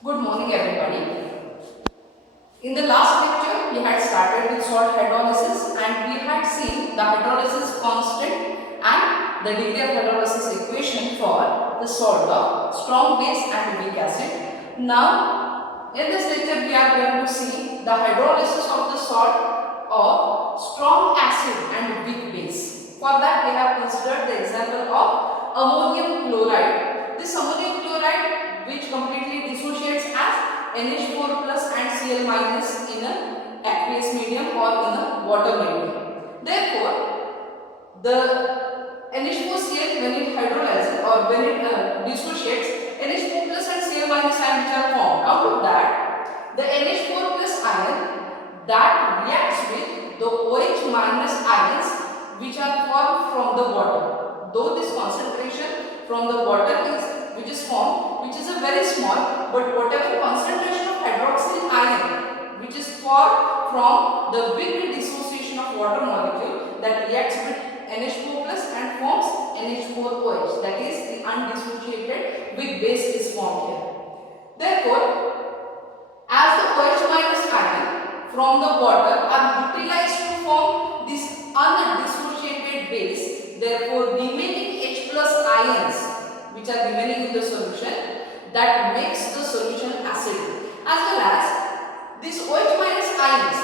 Good morning, everybody. In the last lecture, we had started with salt hydrolysis and we had seen the hydrolysis constant and the degree of hydrolysis equation for the salt of strong base and weak acid. Now, in this lecture, we are going to see the hydrolysis of the salt of strong acid and weak base. For that, we have considered the example of ammonium chloride. This ammonium chloride, which completely dissociates as NH4 plus and Cl minus in a aqueous medium or in a water medium. Therefore, the NH4Cl when it hydrolyzes or when it dissociates, NH4 plus and Cl minus ion which are formed. Out of that, the NH4 plus ion that reacts with the OH minus ions which are formed from the water. Though this concentration from the water which is formed, which is a very small, but whatever concentration of hydroxyl ion which is formed from the weak dissociation of water molecule that reacts with NH4 plus and forms NH4OH, that is the undissociated weak base is formed here. Therefore, as the OH minus ion from the water are utilized to form this undissociated base, therefore remaining H plus ions which are remaining in the solution, that makes the solution acidic. As well as these OH minus ions,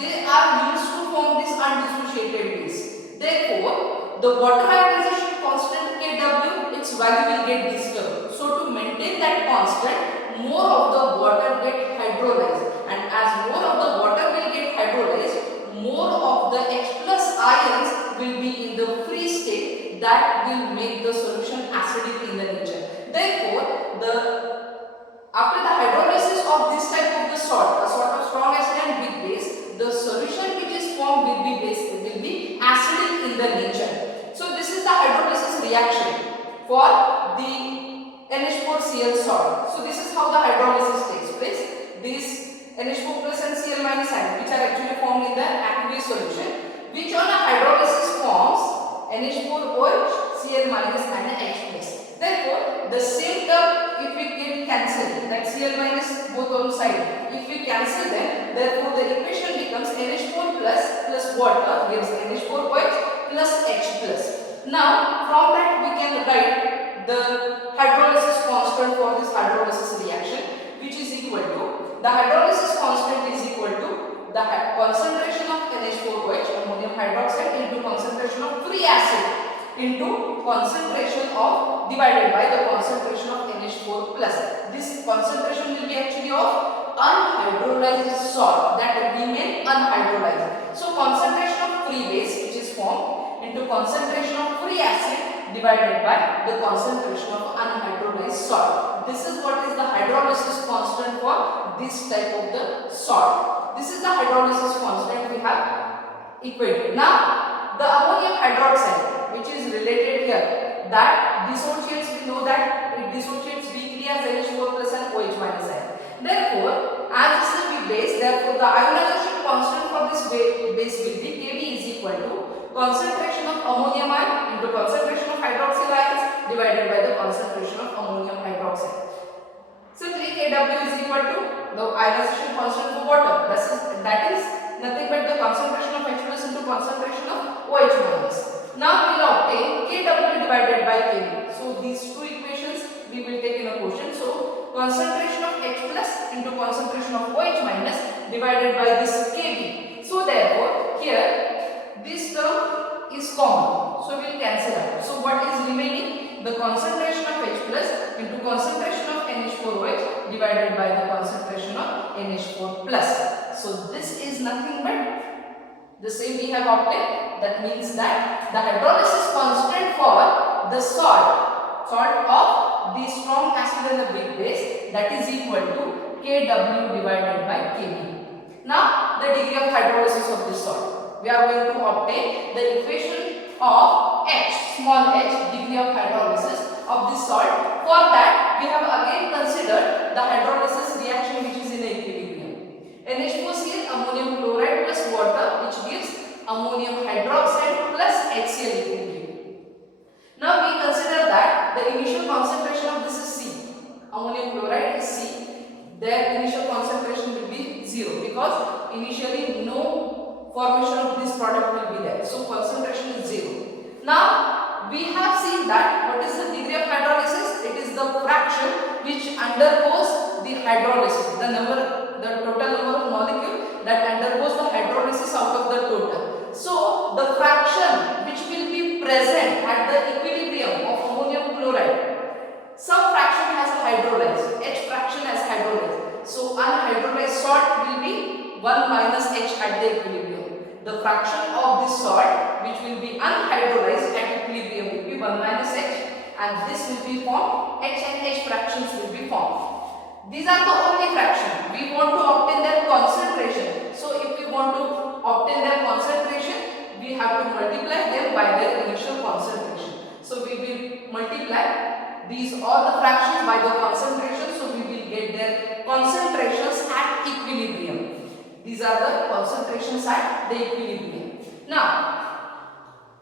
they are used to form this undissociated base. Therefore, the water ionization constant Kw, its value will get disturbed. So to maintain that constant, more of the water get hydrolyzed, and as more of the water will get hydrolyzed, more of the H plus ions will be in the free state, that will make the solution acidic in the nature. Therefore, after the hydrolysis of this type of the salt, a sort of strong acid and weak base, the solution which is formed will be acidic in the nature. So this is the hydrolysis reaction for the NH4Cl salt. So this is how the hydrolysis takes place. These NH4 plus and Cl minus ion which are actually formed in the aqueous solution, which on a hydrolysis forms NH4OH, Cl minus and H plus. Therefore, the same term if we get cancelled, that Cl minus both on side, if we cancel them, therefore the equation becomes NH4 plus water gives NH4OH plus H plus. Now, from that we can write the hydrolysis constant for this hydrolysis reaction, which is equal to, the hydrolysis constant is equal to the concentration of NH4OH, ammonium hydroxide, into concentration of free acid into concentration of divided by the concentration of NH4 plus. This concentration will be actually of unhydrolyzed salt that remain unhydrolyzed. So concentration of free base which is formed into concentration of free acid divided by the concentration of unhydrolyzed salt. This is what is the hydrolysis constant for this type of the salt. This is the hydrolysis constant we have equated. Now, the ammonium hydroxide which is related here, that dissociates, we know that it dissociates weakly as NH4 plus and OH minus ion. Therefore, as this is a weak base, therefore the ionization constant for this base will be Kb is equal to concentration of ammonium ion into concentration of hydroxyl ions divided by the concentration of ammonium hydroxide. Simply Kw is equal to the ionization constant for water. That is nothing but the concentration of H plus into concentration of OH minus. Now we will obtain Kw divided by Kb. So these two equations we will take in a quotient. So concentration of H plus into concentration of OH minus divided by this Kb. So therefore here this term is common. So we will cancel out. So what is remaining? The concentration of H plus into concentration of NH4OH divided by the concentration of NH4 plus. So this is nothing but the same we have obtained. That means that the hydrolysis constant for the salt of the strong acid and the weak base, that is equal to Kw divided by Kb. Now the degree of hydrolysis of this salt. We are going to obtain the equation of H, small h, degree of hydrolysis of this salt. For that we have again considered the hydrolysis reaction which is in equilibrium. NH4Cl, ammonium chloride plus water, which gives ammonium hydroxide plus HCl equilibrium. Now we consider that the initial concentration of this is C. Ammonium chloride is C. their initial concentration will be 0 because initially no formation of this product will be there. So concentration is 0. Now we have seen that what is the degree of hydrolysis? It is the fraction which undergoes the hydrolysis, the total number of molecule that undergoes the hydrolysis out of the total. So the fraction which will be present at the equilibrium of ammonium chloride, some fraction has hydrolyzed, H fraction has hydrolyzed. So unhydrolyzed salt will be 1 minus H at the equilibrium. The fraction of this salt which will be unhydrolyzed at equilibrium will be 1 minus H, and this will be formed, H and H fractions will be formed. These are the only fraction. We want to obtain their concentration. So if we want to obtain their concentration, we have to multiply them by their initial concentration. So we will multiply these all the fractions by the concentration, so we will get their concentrations at equilibrium. These are the concentrations at the equilibrium. Now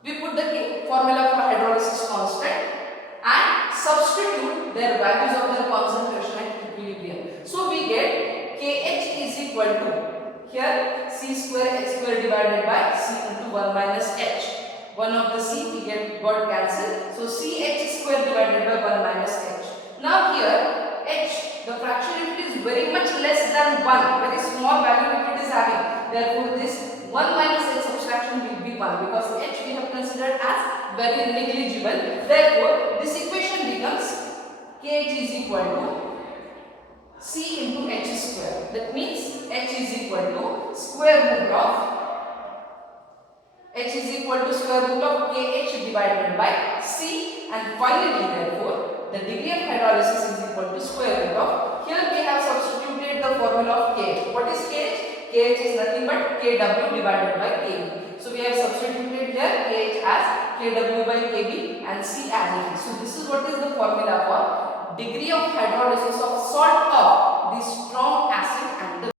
we put the formula for hydrolysis constant and substitute their values of their concentration at equilibrium. So we get Kh is equal to, here C square H square divided by C into 1 minus H. One of the C we got cancelled. So CH square divided by 1 minus H. Now here H, the fraction if it is very much less than 1, very small value if it is having, therefore this 1 minus H subtraction will be 1 because H we have considered as very negligible. Therefore this equation becomes Kh is equal to C into H square. That means H is equal to square root of H is equal to square root of Kh divided by C, and finally therefore the degree of hydrolysis is equal to square root of, here we have substituted the formula of Kh. What is Kh? Kh is nothing but Kw divided by Kb. So we have substituted here Kh as Kw by Kb and C as it is. So this is what is the formula for degree of